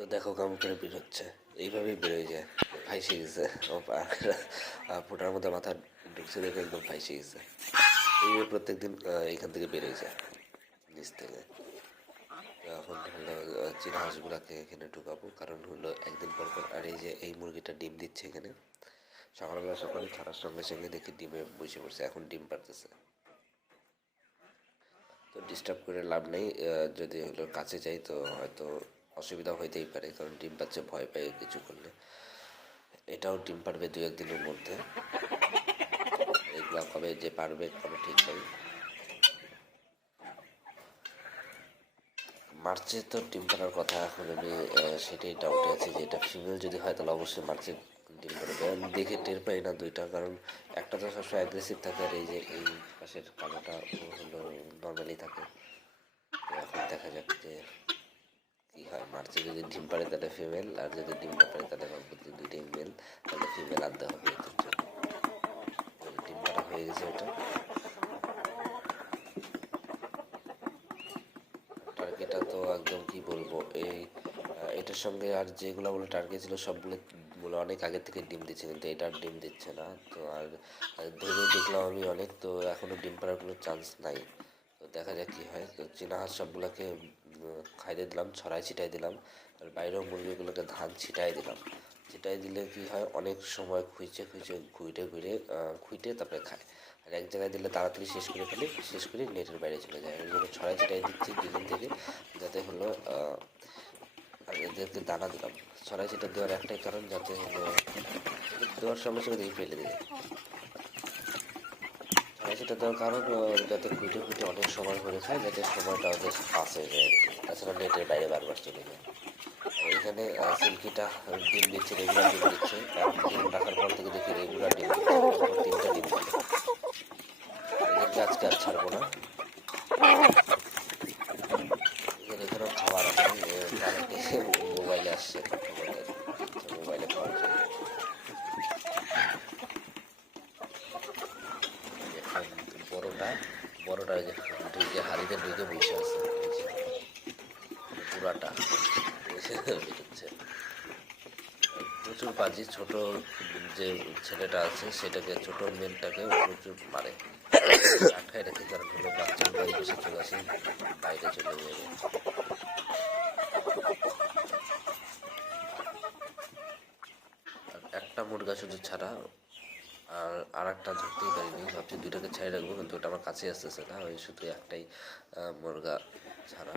তো দেখো কেমন করে বের হচ্ছে। এইভাবেই বেরোয় যায়। ফাইসে গেছে। ফোটার মধ্যে মাথা ঢুকছে দেখে একদম ফাইসে গেছে। এইভাবে প্রত্যেক দিন এইখান থেকে বেরোয় যায়। নিচ থেকে। এখন হলো হাঁসগুলাকে এখানে ঢুকাবো। কারণ হলো একদিন পর পর, আর এই যে, এই মুরগিটা ডিম দিচ্ছে এখানে। সকালবেলা সকালে ছাড়ার সঙ্গে সঙ্গে দেখি ডিমে বসে পড়ছে। এখন ডিম পারতেছে তো ডিস্টার্ব করে লাভ নেই। যদি হলো কাছে যাই তো হয়তো অসুবিধা হইতেই পারে, কারণ ডিম পাচ্ছে, ভয় পায় কিছু করলে। এটাও ডিম পারবে দু একদিনের মধ্যে। এগুলা কবে যে পারবে, কবে ঠিক নেই মার্চে তো ডিম পাড়ার কথা এখন আমি সেটাই ডাউটে আছি যে এটা ফিমেল যদি হয়, তাহলে অবশ্যই মার্চে ডিম পাড়বে। আমি দেখে টের পাই না দুইটা, কারণ একটা তো সবসময় অ্যাগ্রেসিভ থাকে আর এই যে এই পাশের কালোটা ও হলো নর্মালি থাকে। এখন দেখা যাক যে কী হয়? মার্চে যদি ডিম পাড়ে তাহলে ফিমেল আর যদি ডিম না পারে তাহলে যে দুইটাই মেল তাহলে ফিমেল আনতে হবে ডিম পাড়া হয়ে গেছে এটা। টার্গেটা তো একদম কি বলব? এই এটার সঙ্গে আর যেগুলো বলে টার্গেট ছিল, সবগুলো বলে অনেক আগে থেকে ডিম দিচ্ছে, কিন্তু এটা ডিম দিচ্ছে না। তো আর ধরে দেখলাম আমি অনেক, তো এখনও ডিম পাড়ার কোনো চান্স নাই। তো দেখা যাক কী হয়। তো চীনা হাঁস সবগুলোকে খাইয়ে দিলাম, ছড়াই ছিটাই দিলাম, আর বাইরেও মুরগিগুলোকে ধান ছিটাই দিলাম। ছিটাই দিলে কি হয়, অনেক সময় খুঁজে খুঁজে ঘুরে ঘুরে খুঁটে তারপরে খায়। আর এক জায়গায় দিলে তাড়াতাড়ি শেষ করে ফেলে, শেষ করে নেটের বাইরে চলে যায়। ওই ছড়াই ছিটাই দিচ্ছি দুদিন থেকে, যাতে হলো আর এদেরকে দানা দিলাম। ছড়াই ছিটা দেওয়ার একটাই কারণ যাতে হলো, দেওয়ার সঙ্গে সঙ্গে দেখি ফেলে দেবে ছিটা দেওয়ার কারণ যাতে খুঁটে খুঁটে অনেক সময় করে খায় যাতে সময়টা ওদের হয়ে যায় তাছাড়া নেটের বাইরে বারবার চলে যায়। আর এইখানে সিল্কিটা ডিম দিচ্ছে রেগুলার ডিম দিচ্ছে। ডিম রাখার পর থেকে দেখি রেগুলার ডিম তিনটা ডিম আজকে আর ছাড়বো না। এখানেও খাবার আছে মোবাইলে আসছে তোমাদের আচ্ছা, মোবাইলে খাওয়ার জন্য এখন বড়টা প্রচুর বাজি ছোট যে ছেলেটা আছে, সেটাকে, ছোট মেলটাকে প্রচুর মারে। আটকায় রেখে কারণ হলো বাচ্চা বাড়ি বসে চলে আসে, বাইরে চলে যাবে একটা মুরগা শুধু ছাড়া আর আর একটা ধরতেই পারিনি, ভাবছি দুইটাকে ছেড়ে রাখব, কিন্তু ওটা আমার কাছে আসতেছে না, ওই শুধু একটাই মুরগা ছাড়া।